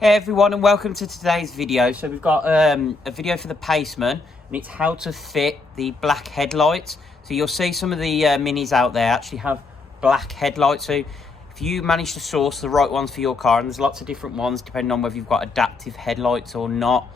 Hey everyone, and welcome to today's video. So we've got a video for the Paceman, and it's how to fit the black headlights. So you'll see some of the minis out there actually have black headlights. So if you manage to source the right ones for your car, and there's lots of different ones depending on whether you've got adaptive headlights or not,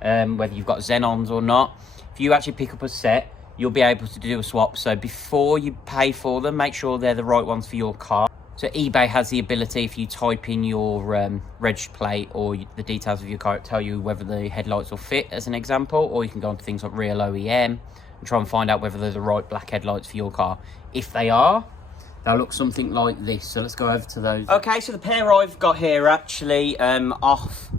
whether you've got xenons or not. If you actually pick up a set, you'll be able to do a swap. So before you pay for them, make sure they're the right ones for your car. So eBay has the ability, if you type in your reg plate or the details of your car, it tell you whether the headlights will fit, as an example, or you can go onto things like Real OEM and try and find out whether they're the right black headlights for your car. If they are, they'll look something like this. So let's go over to those. Okay, so the pair I've got here are actually off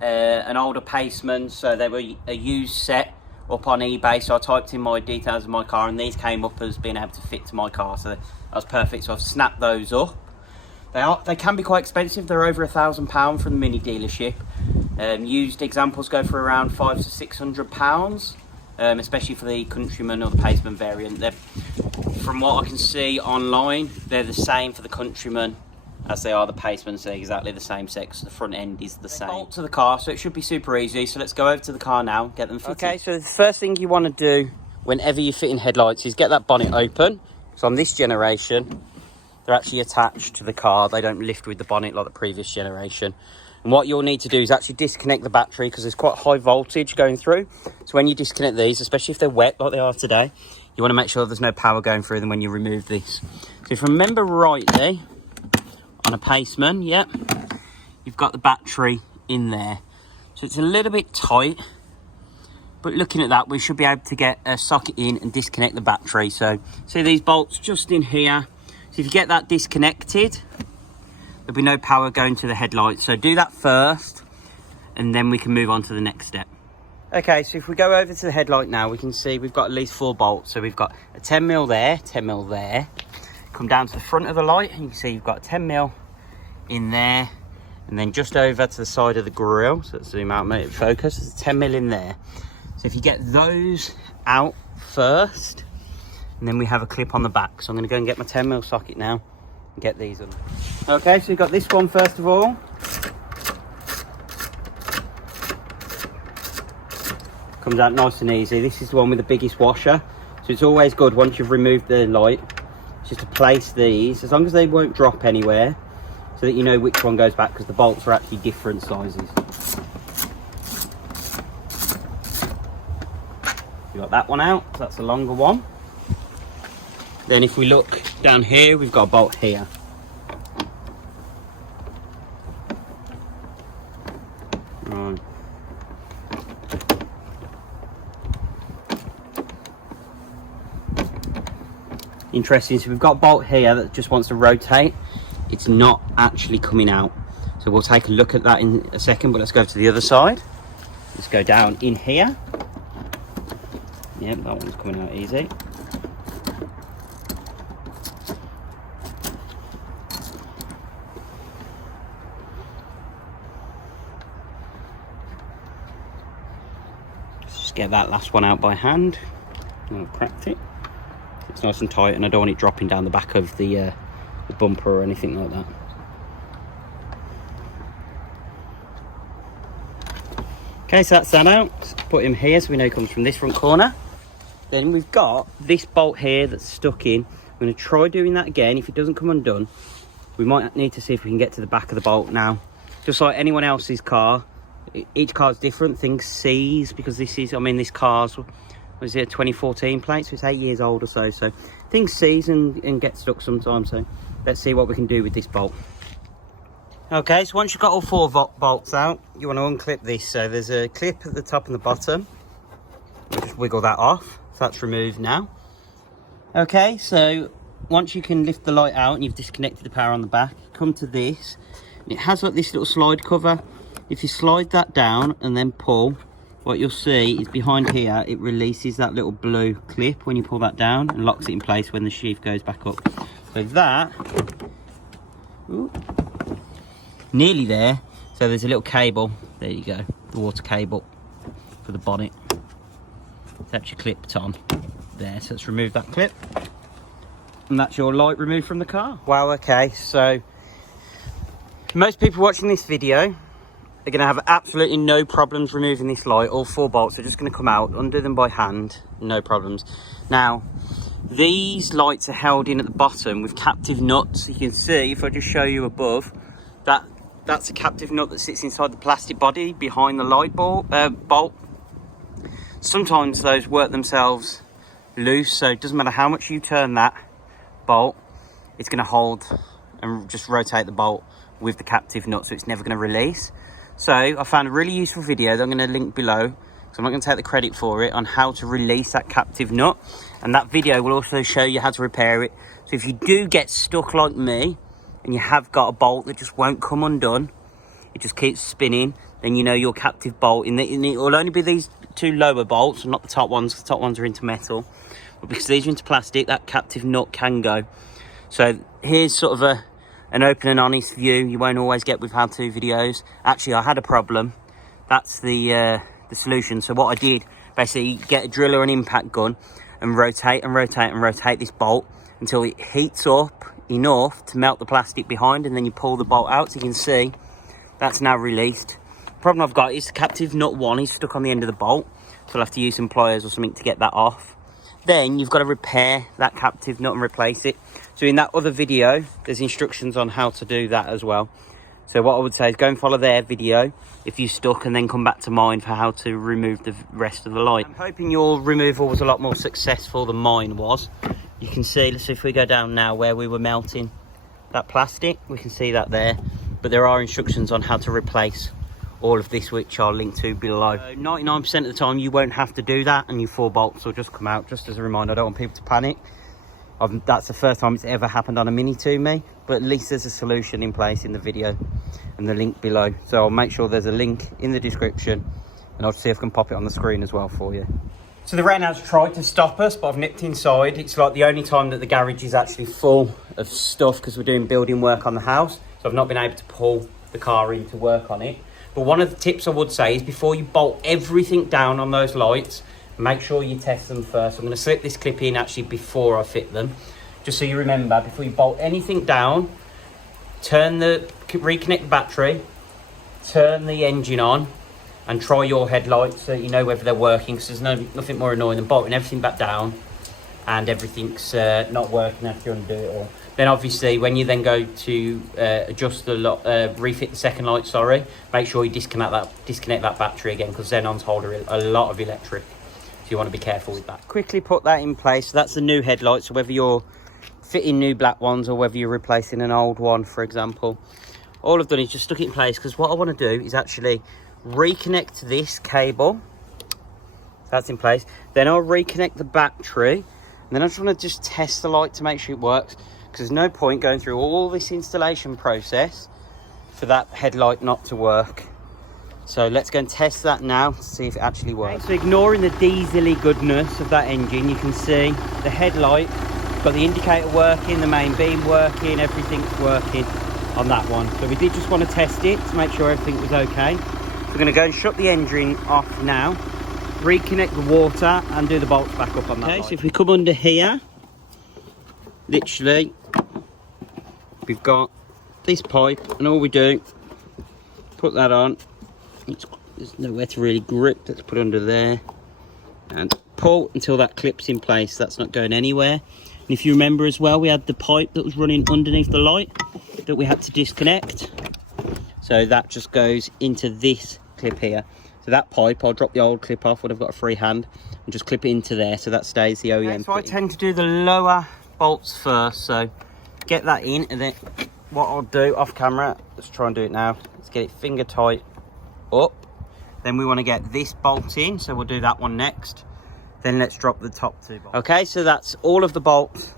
an older Paceman. So they were a used set up on eBay. So I typed in my details of my car and these came up as being able to fit to my car. So that was perfect. So I've snapped those up. They can be quite expensive. They're over £1,000 from the mini dealership. Used examples go for around £500 to £600, especially for the Countryman or the Paceman variant. From what I can see online, they're the same for the Countryman as they are the Paceman, so they're exactly the same sex. The front end is the same. Bolt to the car, so it should be super easy. So let's go over to the car now, get them fitted. Okay, so the first thing you want to do whenever you're fitting headlights is get that bonnet open. So on this generation, they're actually attached to the car. They don't lift with the bonnet like the previous generation. And what you'll need to do is actually disconnect the battery because there's quite high voltage going through. So when you disconnect these, especially if they're wet like they are today, you want to make sure there's no power going through them when you remove this. So if you remember rightly, on a Paceman, yep, you've got the battery in there. So it's a little bit tight, but looking at that, we should be able to get a socket in and disconnect the battery. So see these bolts just in here. So if you get that disconnected, there'll be no power going to the headlights. So do that first, and then we can move on to the next step. Okay, so if we go over to the headlight now, we can see we've got at least 4 bolts. So we've got a 10mm there, 10mm there. Come down to the front of the light, and you can see you've got a 10mm in there, and then just over to the side of the grille. So let's zoom out, make it focus. There's a 10mm in there. So if you get those out first, and then we have a clip on the back. So I'm going to go and get my 10mm socket now and get these on. Okay, so we've got this one first of all. Comes out nice and easy. This is the one with the biggest washer. So it's always good once you've removed the light, just to place these, as long as they won't drop anywhere, so that you know which one goes back, because the bolts are actually different sizes. We've got that one out, so that's a longer one. Then if we look down here, we've got a bolt here. Right. Interesting, so we've got a bolt here that just wants to rotate. It's not actually coming out. So we'll take a look at that in a second, but let's go to the other side. Let's go down in here. Yep, that one's coming out easy. Get that last one out by hand. I've cracked it. It's nice and tight, and I don't want it dropping down the back of the bumper or anything like that. Okay, so that's that out. Put him here so we know he comes from this front corner. Then we've got this bolt here that's stuck in. I'm going to try doing that again. If it doesn't come undone, we might need to see if we can get to the back of the bolt now. Just like anyone else's car, each car's different. Things seize because this is, I mean, this car's, was it a 2014 plate, so it's 8 years old or so. So things seize and get stuck sometimes. So let's see what we can do with this bolt. Okay, so once you've got all 4 bolts out, you want to unclip this. So there's a clip at the top and the bottom. We'll just wiggle that off. So that's removed now. Okay, so once you can lift the light out and you've disconnected the power on the back, come to this. And it has like this little slide cover. If you slide that down and then pull, what you'll see is behind here, it releases that little blue clip when you pull that down and locks it in place when the sheath goes back up. So that, ooh, nearly there. So there's a little cable, there you go, the water cable for the bonnet. It's actually clipped on there, so let's remove that clip. And that's your light removed from the car. Wow, okay, so most people watching this video they're going to have absolutely no problems removing this light. All 4 bolts are just going to come out, undo them by hand, no problems. Now, these lights are held in at the bottom with captive nuts. You can see, if I just show you above, that's a captive nut that sits inside the plastic body behind the light bolt. Sometimes those work themselves loose, so it doesn't matter how much you turn that bolt, it's going to hold and just rotate the bolt with the captive nut, so it's never going to release. So I found a really useful video that I'm going to link below, so I'm not going to take the credit for it, on how to release that captive nut, and that video will also show you how to repair it. So if you do get stuck like me and you have got a bolt that just won't come undone, it just keeps spinning, then you know your captive bolt, and it will only be these 2 lower bolts, not the top ones. The top ones are into metal, but because these are into plastic, that captive nut can go. So here's sort of an open and honest view you won't always get with how-to videos. Actually, I had a problem. That's the solution. So what I did, basically, get a drill or an impact gun and rotate and rotate and rotate this bolt until it heats up enough to melt the plastic behind, and then you pull the bolt out. So you can see that's now released. The problem I've got is the captive nut 1 is stuck on the end of the bolt, so I'll have to use some pliers or something to get that off. Then you've got to repair that captive nut and replace it. So in that other video, there's instructions on how to do that as well. So what I would say is go and follow their video if you're stuck, and then come back to mine for how to remove the rest of the light. I'm hoping your removal was a lot more successful than mine was. You can see, let's see if we go down now where we were melting that plastic, we can see that there. But there are instructions on how to replace all of this, which I'll link to below. 99% of the time you won't have to do that, and your 4 bolts will just come out. Just as a reminder, I don't want people to panic. That's the first time it's ever happened on a Mini to me, but at least there's a solution in place in the video and the link below. So I'll make sure there's a link in the description, and I'll see if I can pop it on the screen as well for you. So the rain has tried to stop us, but I've nipped inside. It's like the only time that the garage is actually full of stuff, because we're doing building work on the house. So I've not been able to pull the car in to work on it. But one of the tips I would say is, before you bolt everything down on those lights, make sure you test them first. I'm going to slip this clip in actually before I fit them, just so you remember, before you bolt anything down, reconnect the battery, turn the engine on, and try your headlights so you know whether they're working, because there's nothing more annoying than bolting everything back down and everything's not working after you undo it all. Then obviously when you then go to adjust the refit the second light, make sure you disconnect that battery again, because Xenons hold a lot of electric, so you want to be careful with that. Quickly put that in place. So that's the new headlight, so whether you're fitting new black ones or whether you're replacing an old one, for example, all I've done is just stuck it in place, because what I want to do is actually reconnect this cable. So that's in place. Then I'll reconnect the battery, and then I just want to test the light to make sure it works, because there's no point going through all this installation process for that headlight not to work. So let's go and test that now to see if it actually works. So ignoring the diesely goodness of that engine, you can see the headlight got the indicator working, the main beam working, everything's working on that one. So we did just want to test it to make sure everything was okay. We're going to go and shut the engine off now, reconnect the water, and do the bolts back up on that. Okay, so if we come under here, literally, we've got this pipe, and all we do, put that on. There's nowhere to really grip. Let's put it under there and pull until that clips in place. That's not going anywhere. And if you remember as well, we had the pipe that was running underneath the light that we had to disconnect. So that just goes into this clip here. So that pipe, I'll drop the old clip off when I've got a free hand and just clip it into there, so that stays the OEM. Okay, so I tend to do the lower bolts first, so get that in, and then what I'll do off camera, let's try and do it now, let's get it finger tight up. Then we want to get this bolt in, so we'll do that one next. Then let's drop the top 2 bolts. Okay, so that's all of the bolts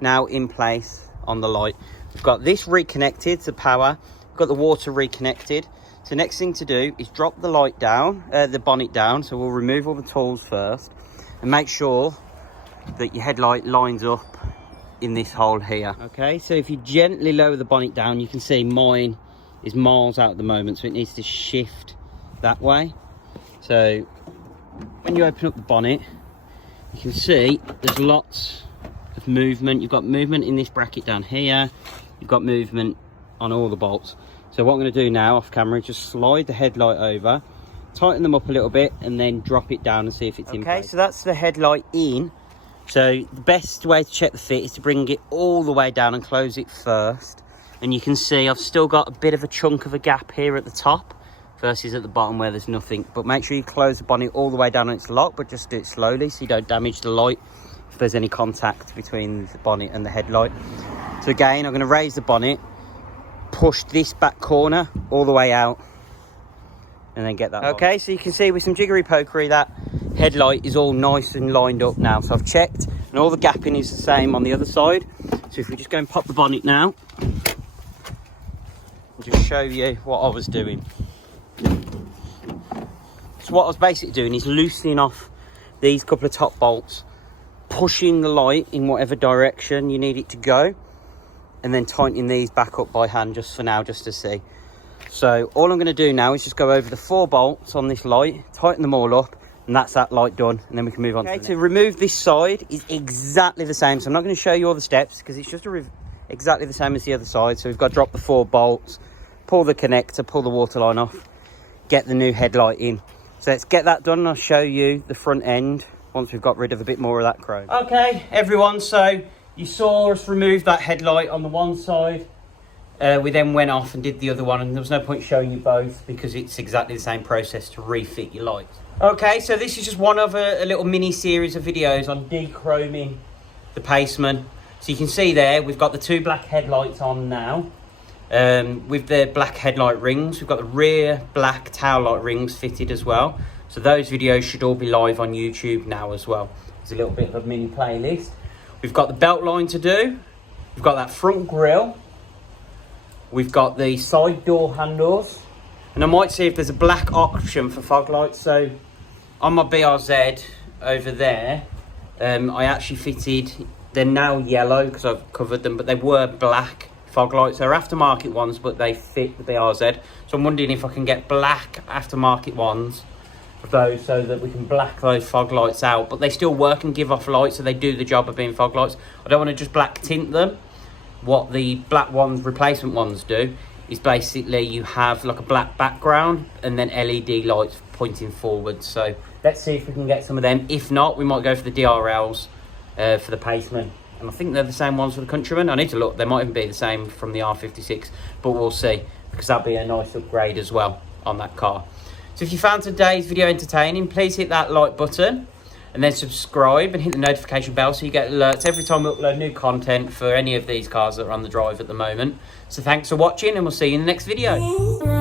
now in place on the light. We've got this reconnected to power, we've got the water reconnected. So next thing to do is drop the light down, the bonnet down. So we'll remove all the tools first and make sure that your headlight lines up in this hole here. Okay, so if you gently lower the bonnet down, you can see mine is miles out at the moment, so it needs to shift that way. So when you open up the bonnet, you can see there's lots of movement. You've got movement in this bracket down here, you've got movement on all the bolts. So what I'm going to do now off camera is just slide the headlight over, tighten them up a little bit, and then drop it down and see if it's in place. Okay, so that's the headlight in. So the best way to check the fit is to bring it all the way down and close it first. And you can see I've still got a bit of a chunk of a gap here at the top versus at the bottom where there's nothing. But make sure you close the bonnet all the way down on its lock, but just do it slowly so you don't damage the light if there's any contact between the bonnet and the headlight. So again, I'm going to raise the bonnet, push this back corner all the way out, and then get that okay, so you can see with some jiggery pokery that headlight is all nice and lined up now. So I've checked, and all the gapping is the same on the other side. So if we just go and pop the bonnet now, and just show you what I was doing. So what I was basically doing is loosening off these couple of top bolts, pushing the light in whatever direction you need it to go, and then tightening these back up by hand just for now, just to see. So all I'm going to do now is just go over the 4 bolts on this light, tighten them all up, and that's that light done, and then we can move on. Okay, to remove this side is exactly the same, so I'm not going to show you all the steps because it's just exactly the same as the other side. So we've got to drop the 4 bolts, pull the connector, pull the water line off, get the new headlight in. So let's get that done and I'll show you the front end once we've got rid of a bit more of that chrome. Okay, everyone, so you saw us remove that headlight on the one side. We then went off and did the other one, and there was no point showing you both because it's exactly the same process to refit your lights. Okay, so this is just one of a little mini series of videos on de-chroming the Paceman. So you can see there, we've got the 2 black headlights on now. With the black headlight rings, we've got the rear black tail light rings fitted as well. So those videos should all be live on YouTube now as well. There's a little bit of a mini playlist. We've got the belt line to do. We've got that front grille. We've got the side door handles. And I might see if there's a black option for fog lights. So on my BRZ over there, I actually fitted, they're now yellow because I've covered them, but they were black fog lights. They're aftermarket ones, but they fit the BRZ. So I'm wondering if I can get black aftermarket ones of those so that we can black those fog lights out, but they still work and give off light, so they do the job of being fog lights. I don't want to just black tint them. What the black ones, replacement ones, do is basically you have like a black background and then LED lights pointing forward. So let's see if we can get some of them. If not, we might go for the DRLs for the Paceman. And I think they're the same ones for the Countryman. I need to look. They might even be the same from the R56, but we'll see, because that'll be a nice upgrade as well on that car. So if you found today's video entertaining, please hit that like button and then subscribe and hit the notification bell so you get alerts every time we upload new content for any of these cars that are on the drive at the moment. So thanks for watching, and we'll see you in the next video.